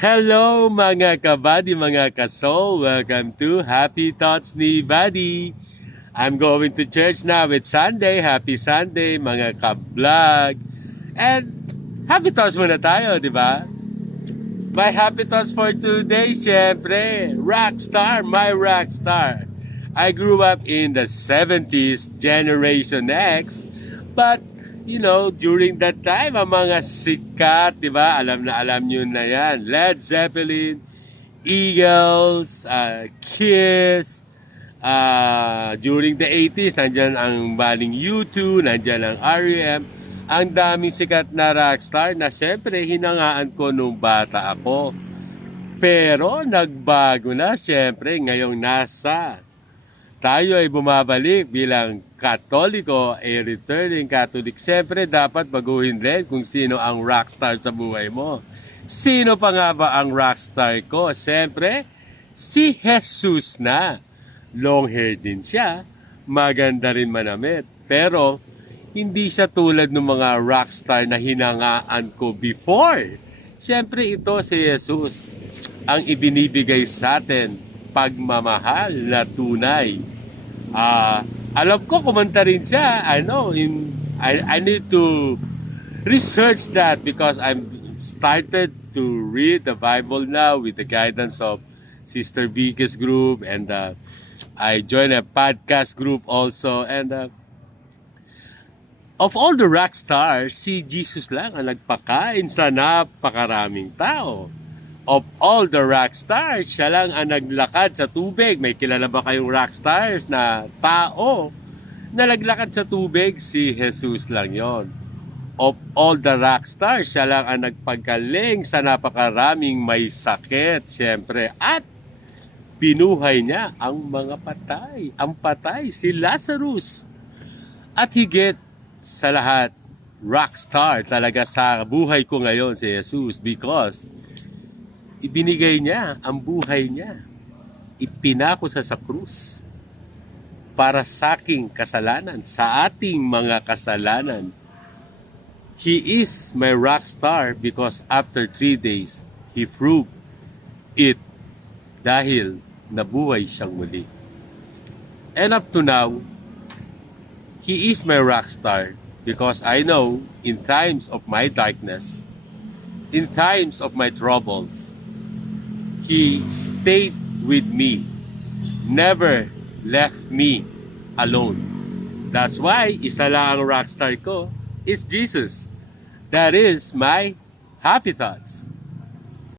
Hello mga kabady, mga kasoul. Welcome to Happy Thoughts ni Buddy. I'm going to church now. It's Sunday. Happy Sunday mga ka-vlog. And happy thoughts muna tayo, di ba? My happy thoughts for today, syempre, rockstar, my rockstar. I grew up in the 70s, Generation X, but during that time, ang mga sikat, di ba? Alam na alam nyo na yan. Led Zeppelin, Eagles, Kiss. During the 80s, nandyan ang baling U2, nandyan ang R.E.M. Ang daming sikat na rockstar na siyempre hinangaan ko nung bata ako. Pero nagbago na siyempre ngayong tayo ay bumabalik bilang Katoliko, a returning Catholic. Siyempre, dapat baguhin rin kung sino ang rockstar sa buhay mo. Sino pa nga ba ang rockstar ko? Siyempre, si Jesus na. Long hair din siya. Maganda rin manamit. Pero, hindi siya tulad ng mga rockstar na hinangaan ko before. Siyempre, ito si Jesus. Ang ibinibigay sa atin, pagmamahal na tunay. Alam ko kumanta rin siya. I need to research that because I'm started to read the Bible now with the guidance of Sister Vicky's group, and I joined a podcast group also, and of all the rock stars, si Jesus lang ang nagpakain sa napakaraming tao. Of all the rock stars, siya lang ang naglakad sa tubig. May kilala ba kayong rock stars na tao na naglakad sa tubig? Si Jesus lang yon. Of all the rock stars, siya lang ang nagpagaling sa napakaraming may sakit, siyempre. At binuhay niya ang mga patay. Ang patay, si Lazarus. At higit sa lahat, rock star talaga sa buhay ko ngayon si Jesus, because ibinigay niya ang buhay niya. Ipinako sa krus para sa aking kasalanan, sa ating mga kasalanan. He is my rock star because after 3 days, He proved it dahil nabuhay siyang muli. And up to now, He is my rock star because I know in times of my darkness, in times of my troubles, He stayed with me, never left me alone. That's why isa lang ang rockstar ko, it's Jesus. That is my happy thoughts.